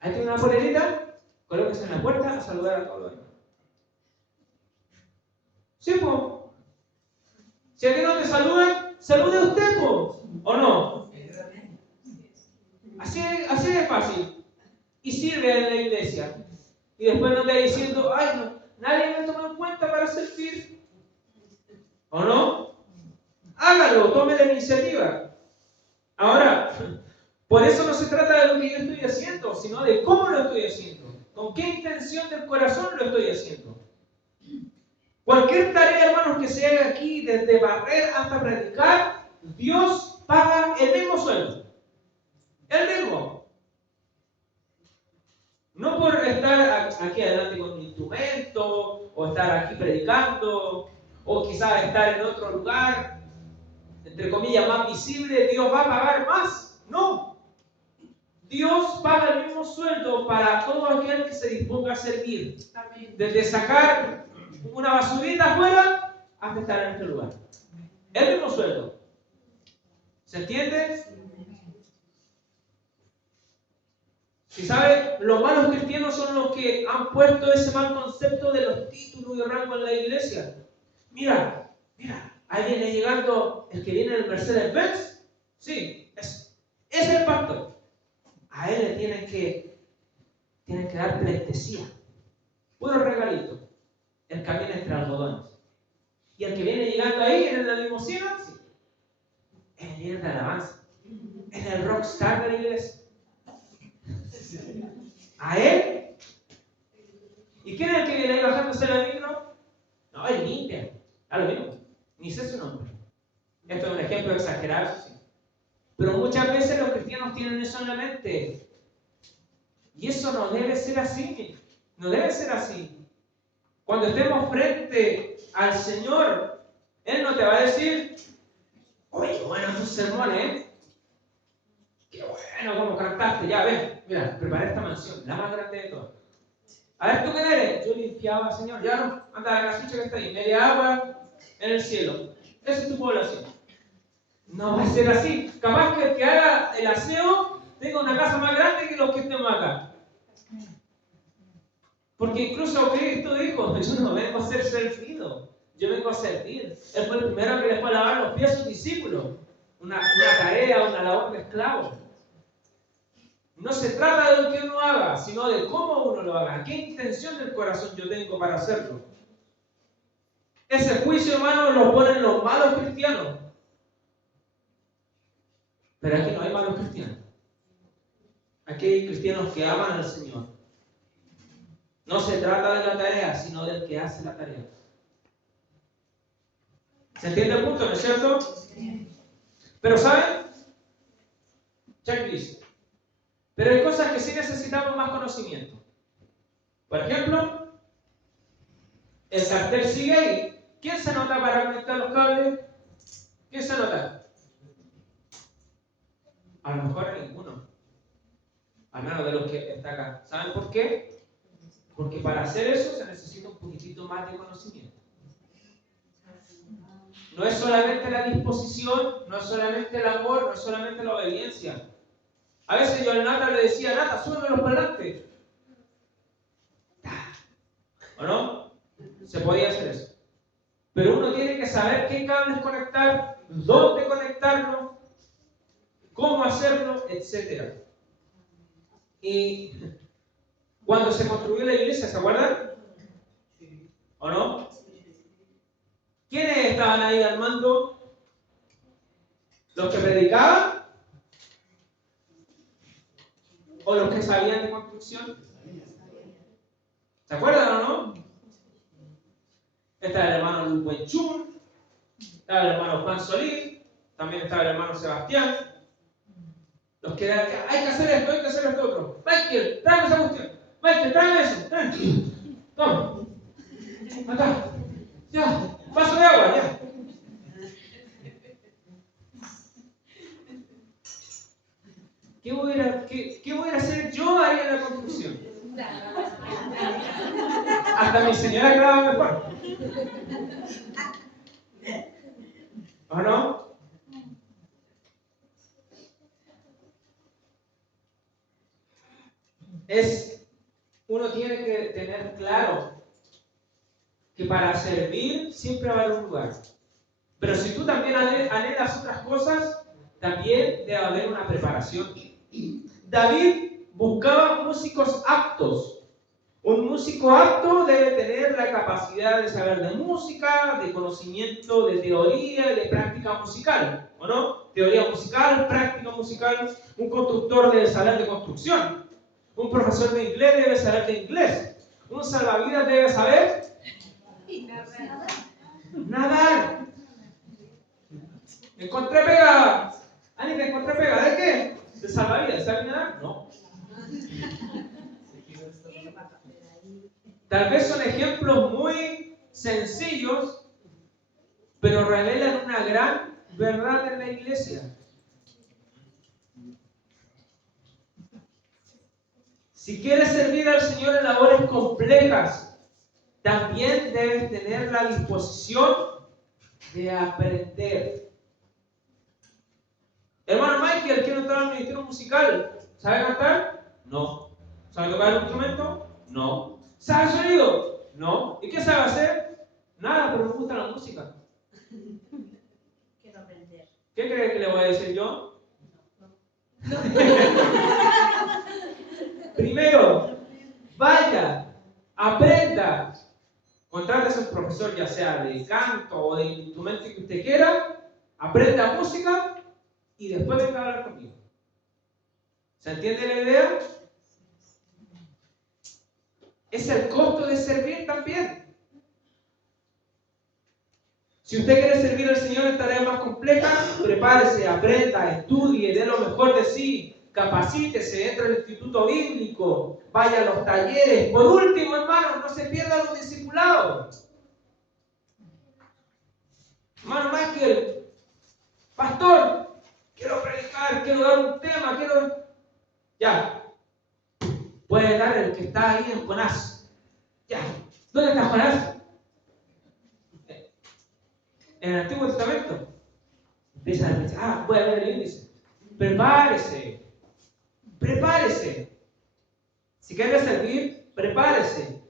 Ahí tiene una polerita, colóquese en la puerta a saludar a todos los demás. Sí, pues. Si a ti no te saludan, salude a usted, pues. ¿O no? Así de fácil. Y sirve en la iglesia. Y después no te diciendo: ay, no, nadie me toma en cuenta para servir. ¿O no? Hágalo, tome la iniciativa. Ahora, por eso no se trata de lo que yo estoy haciendo, sino de cómo lo estoy haciendo. ¿Con qué intención del corazón lo estoy haciendo? Cualquier tarea, hermanos, que se haga aquí, desde barrer hasta predicar, Dios paga el mismo sueldo. El mismo. No por estar aquí adelante con un instrumento, o estar aquí predicando, o quizás estar en otro lugar, entre comillas, más visible, Dios va a pagar más. No. Dios paga el mismo sueldo para todo aquel que se disponga a servir. Desde sacar una basurita afuera hasta estar en este lugar. El mismo sueldo. ¿Se entiende? Si sabe, los malos cristianos son los que han puesto ese mal concepto de los títulos y rango en la iglesia. Mira, ahí viene llegando el que viene en el Mercedes-Benz. Sí, es el pastor. A él le tienen que dar pleitesía. Puro regalito. El camino entre algodones. Y el que viene llegando ahí en la limusina, sí, es el líder de alabanza. Es el rockstar de la iglesia. A él. ¿Y quién es el que viene ahí bajándose la micro? No, él limpia. A lo mismo. Ni sé su nombre. Esto es un ejemplo exagerado, sí. Pero muchas veces los cristianos tienen eso en la mente. Y eso no debe ser así. No debe ser así. Cuando estemos frente al Señor, Él no te va a decir: oye, bueno, tus sermones, ¿eh? Qué bueno cómo cantaste. Ya, ven, mira, preparé esta mansión, la más grande de todas. A ver, ¿tú quién eres? Yo limpiaba, Señor. Ya no, anda la casucha que está ahí, media agua en el cielo. Esa es tu población. No va a ser así. Capaz que el que haga el aseo tenga una casa más grande que los que estemos acá. Porque incluso Cristo dijo: yo no vengo a ser servido, yo vengo a servir. Él fue el primero que le fue a lavar los pies a sus discípulos. Una tarea, una labor de esclavo. No se trata de lo que uno haga, sino de cómo uno lo haga. ¿Qué intención del corazón yo tengo para hacerlo? Ese juicio, hermano, lo ponen los malos cristianos. Pero aquí no hay malos cristianos. Aquí hay cristianos que aman al Señor. No se trata de la tarea, sino del que hace la tarea. ¿Se entiende el punto, no es cierto? Pero ¿saben? Checklist. Pero hay cosas que sí necesitamos más conocimiento. Por ejemplo, el cartel sigue ahí. ¿Quién se anota para conectar los cables? ¿Quién se anota? A lo mejor ninguno. Al menos de los que está acá. ¿Saben por qué? Porque para hacer eso se necesita un poquitito más de conocimiento. No es solamente la disposición, no es solamente el amor, no es solamente la obediencia. A veces yo a Nata le decía: Nata, súbeme los parlantes. ¿O no? Se podía hacer eso. Pero uno tiene que saber qué cables conectar, dónde conectarlo, cómo hacerlo, etc. Y cuando se construyó la iglesia, ¿se acuerdan? ¿O no? ¿Quiénes estaban ahí al mando? ¿Los que predicaban? ¿O los que sabían de construcción? ¿Se acuerdan o no? Estaba el hermano Luis Buenchún, estaba el hermano Juan Solís, también estaba el hermano Sebastián. Los que hay que hacer esto, hay que hacer esto otro. Michael, tráeme esa cuestión. Michael, tráeme eso, tráeme. Toma. Acá. Ya. Vaso de agua, ya. ¿Qué voy a hacer yo ahí en la construcción? Hasta mi señora graba mejor. ¿O no? Uno tiene que tener claro que para servir siempre va a haber un lugar. Pero si tú también anhelas otras cosas, también debe haber una preparación. David buscaba músicos aptos. Un músico apto debe tener la capacidad de saber de música, de conocimiento de teoría y de práctica musical, ¿o no? Teoría musical, práctica musical. Un constructor debe saber de construcción. Un profesor de inglés debe saber de inglés. Un salvavidas debe saber nadar. Encontré pega. Anita, encontré pega. ¿De qué? ¿De salvavidas? ¿Sabe nadar? No. Tal vez son ejemplos muy sencillos, pero revelan una gran verdad en la iglesia. Si quieres servir al Señor en labores complejas, también debes tener la disposición de aprender. Hermano Michael, quiero entrar al ministerio musical. ¿Sabe cantar? No. ¿Sabe tocar el instrumento? No. ¿Sabe sonido? No. ¿Y qué sabe hacer? Nada, pero me gusta la música. Quiero aprender. ¿Qué cree que le voy a decir yo? No. Primero, vaya, aprenda. Contrate a un profesor, ya sea de canto o de instrumento que usted quiera. Aprenda música y después venga a hablar conmigo. ¿Se entiende la idea? Es el costo de servir también. Si usted quiere servir al Señor en tareas más complejas, prepárese, aprenda, estudie, dé lo mejor de sí, capacítese, entre al instituto bíblico, vaya a los talleres. Por último, hermanos, no se pierdan los discipulados. Hermano Michael, pastor, quiero predicar, quiero dar un tema, Ya. Puede dar el que está ahí en Jonás. Ya. ¿Dónde está Jonás? En el Antiguo Testamento. Empieza a decir, voy a ver el índice. Prepárese. Prepárese. Si quiere servir, prepárese.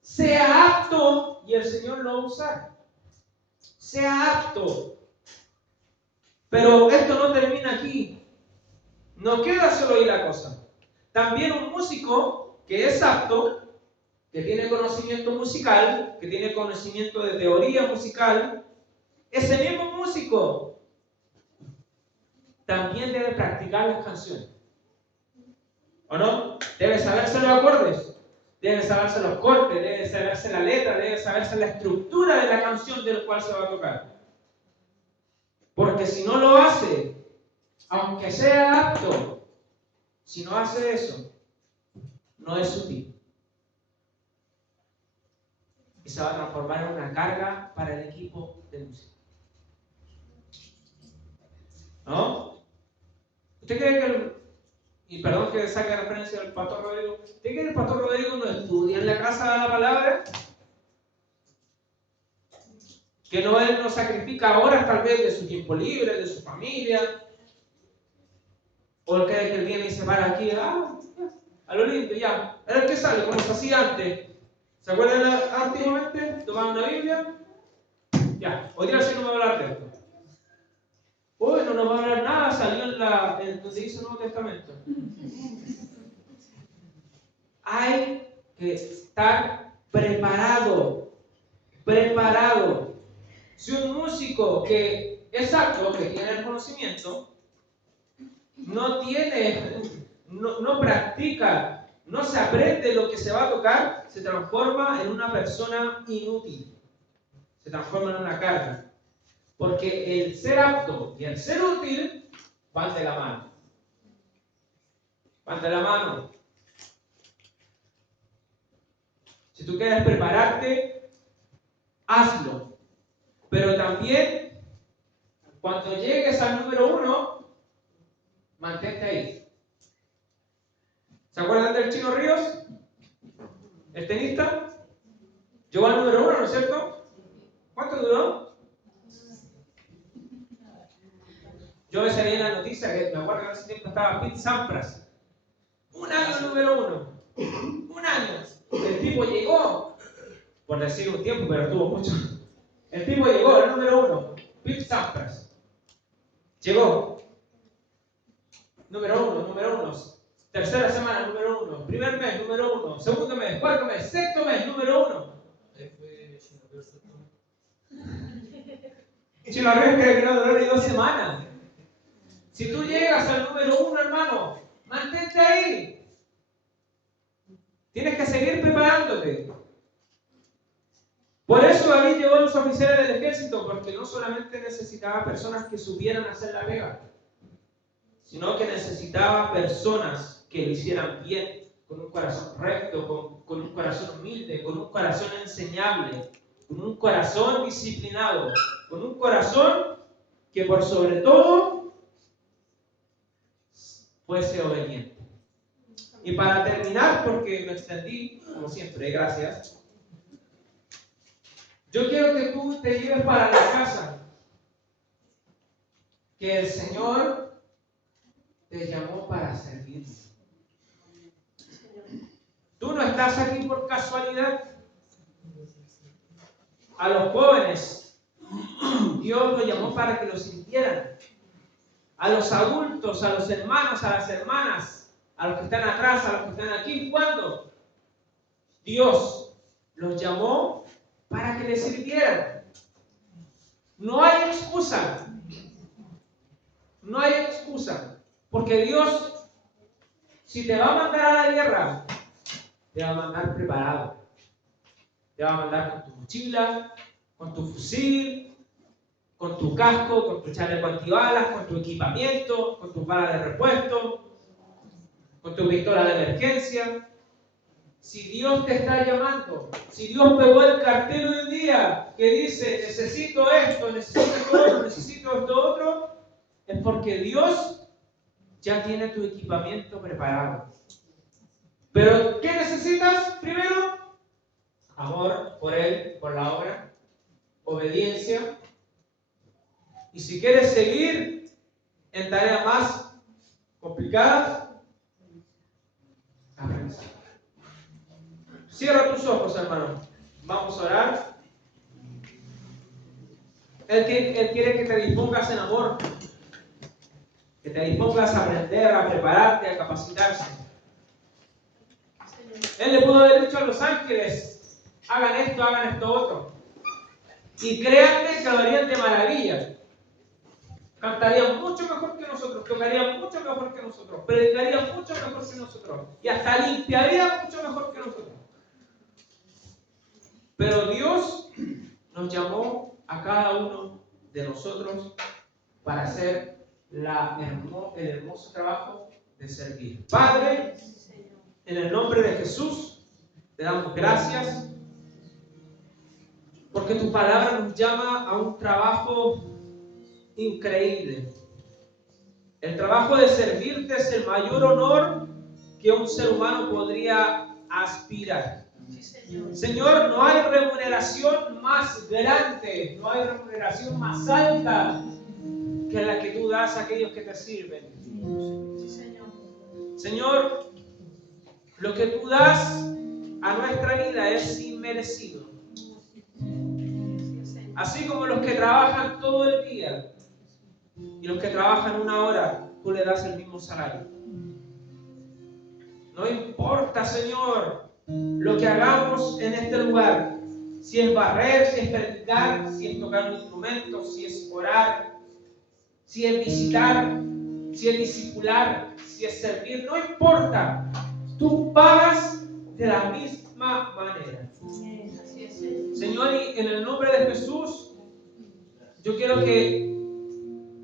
Sea apto y el Señor lo va a usar. Sea apto. Pero esto no termina aquí. No queda solo ahí la cosa. También un músico que es apto, que tiene conocimiento musical, que tiene conocimiento de teoría musical, ese mismo músico también debe practicar las canciones. ¿O no? Debe saberse los acordes, debe saberse los cortes, debe saberse la letra, debe saberse la estructura de la canción del cual se va a tocar. Porque si no lo hace, aunque sea apto, si no hace eso, no es útil. Y se va a transformar en una carga para el equipo de música. ¿No? ¿Usted cree que y perdón que saque referencia al pastor Rodrigo, ¿usted cree que el pastor Rodrigo no estudia en la casa la palabra? Que él no sacrifica horas tal vez de su tiempo libre, de su familia. O el que viene y se para aquí, a lo lindo, ya. Era el que sale, como se hacía antes. ¿Se acuerdan antiguamente? Tomaban una Biblia. Ya, hoy día sí no me va a hablar de esto. Hoy no nos va a hablar nada, salió en donde dice el Nuevo Testamento. Hay que estar preparado. Preparado. Si un músico que es apto, que tiene el conocimiento, no practica, no se aprende lo que se va a tocar, se transforma en una persona inútil. Se transforma en una carga. Porque el ser apto y el ser útil van de la mano. Van de la mano. Si tú quieres prepararte, hazlo. Pero también, cuando llegues al número 1, mantente ahí. ¿Se acuerdan del Chino Ríos? El tenista. Llegó al número 1, ¿no es cierto? ¿Cuánto duró? Yo veía en la noticia que me acuerdo que en ese tiempo estaba Pete Sampras. Un año número 1. Un año. El tipo llegó, por decir un tiempo, pero tuvo mucho. El tipo llegó al número 1. Pete Sampras. Llegó. Número 1. Tercera semana, número 1. Primer mes, número 1. Segundo mes, cuarto mes, sexto mes, número 1. Ahí fue Chino Ríos. Chino Ríos cree que no duró ni 2 semanas. Si tú llegas al número 1, hermano, mantente ahí. Tienes que seguir preparándote. Por eso David llevó a los oficiales del ejército, porque no solamente necesitaba personas que supieran hacer la pega, sino que necesitaba personas que lo hicieran bien, con un corazón recto, con un corazón humilde, con un corazón enseñable, con un corazón disciplinado, con un corazón que por sobre todo fuese obediente. Y para terminar, porque me extendí, como siempre, gracias, yo quiero que tú te lleves para la casa que el Señor te llamó para servir. Tú no estás aquí por casualidad. A los jóvenes, Dios los llamó para que los sirvieran. A los adultos, a los hermanos, a las hermanas, a los que están atrás, a los que están aquí jugando, Dios los llamó para que les sirvieran. No hay excusa. No hay excusa. Porque Dios, si te va a mandar a la guerra, te va a mandar preparado. Te va a mandar con tu mochila, con tu fusil, con tu casco, con tu chaleco antibalas, con tu equipamiento, con tu bala de repuesto, con tu pistola de emergencia. Si Dios te está llamando, si Dios pegó el cartel hoy día que dice necesito esto, necesito esto otro, necesito esto otro, es porque Dios ya tiene tu equipamiento preparado. Pero ¿qué necesitas? Primero, amor por Él, por la obra, obediencia. Y si quieres seguir en tareas más complicadas, aprende. Cierra tus ojos, hermano. Vamos a orar. Él quiere que te dispongas en amor, que te dispongas a aprender, a prepararte, a capacitarse. Él le pudo haber dicho a los ángeles, hagan esto otro. Y créanme que lo harían de maravilla. Cantarían mucho mejor que nosotros, tocarían mucho mejor que nosotros, predicarían mucho mejor que nosotros y hasta limpiarían mucho mejor que nosotros. Pero Dios nos llamó a cada uno de nosotros para hacer el hermoso trabajo de servir. Padre, en el nombre de Jesús, te damos gracias porque tu palabra nos llama a un trabajo increíble. El trabajo de servirte es el mayor honor que un ser humano podría aspirar. Señor, no hay remuneración más grande, no hay remuneración más alta que la que tú das a aquellos que te sirven. Señor, lo que tú das a nuestra vida es inmerecido. Así como los que trabajan todo el día y los que trabajan 1 hora, tú le das el mismo salario. No importa, Señor, lo que hagamos en este lugar, si es barrer, si es predicar, si es tocar un instrumento, si es orar, si es visitar, si es discipular, si es servir, no importa, tú pagas de la misma manera. Señor, y en el nombre de Jesús, yo quiero que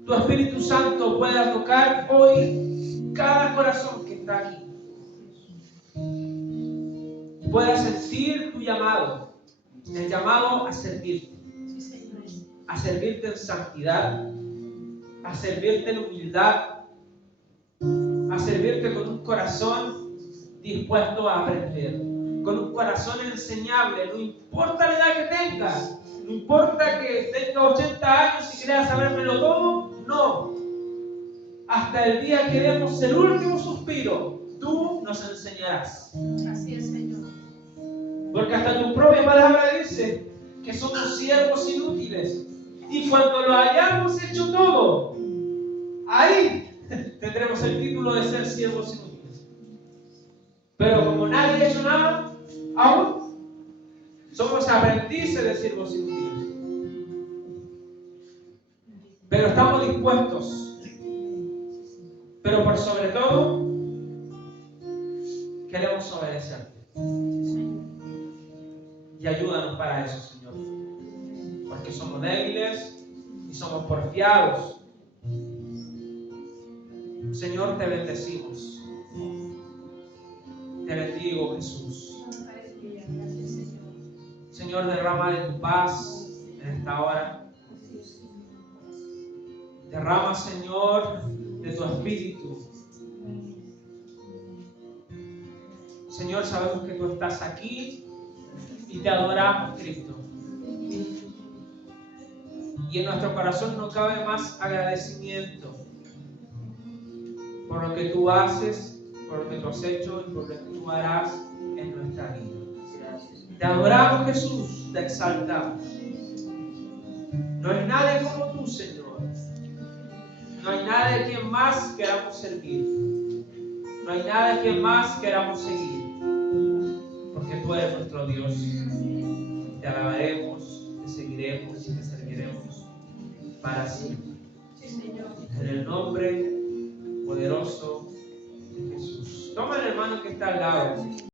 tu Espíritu Santo pueda tocar hoy cada corazón que está aquí. Pueda sentir tu llamado. El llamado a servirte. Sí, Señor. A servirte en santidad. A servirte en humildad. A servirte con un corazón dispuesto a aprender. Con un corazón enseñable. No importa la edad que tengas. No importa que tenga 80 años y creas sabérmelo todo. No. Hasta el día que demos el último suspiro, tú nos enseñarás. Así es, Señor. Porque hasta tu propia palabra dice que somos siervos inútiles. Y cuando lo hayamos hecho todo, ahí tendremos el título de ser siervos inútiles. Pero como nadie ha hecho nada, aún somos aprendices de siervos inútiles. Pero estamos dispuestos. Pero por sobre todo, queremos obedecerte. Y ayúdanos para eso, Señor. Porque somos débiles y somos porfiados. Señor, te bendecimos. Te bendigo, Jesús. Aleluya. Gracias, Señor. Señor, derrama de tu paz en esta hora. Derrama, Señor, de tu espíritu. Señor, sabemos que tú estás aquí y te adoramos, Cristo. Y en nuestro corazón no cabe más agradecimiento por lo que tú haces, por lo que tú has hecho y por lo que tú harás en nuestra vida. Te adoramos, Jesús, te exaltamos. No hay nadie como tú, Señor. No hay nadie a quien más queramos servir. No hay nadie a quien más queramos seguir. Porque tú eres nuestro Dios. Te alabaremos, te seguiremos y te serviremos para siempre. Sí, Señor. En el nombre poderoso de Jesús. Toma el hermano que está al lado.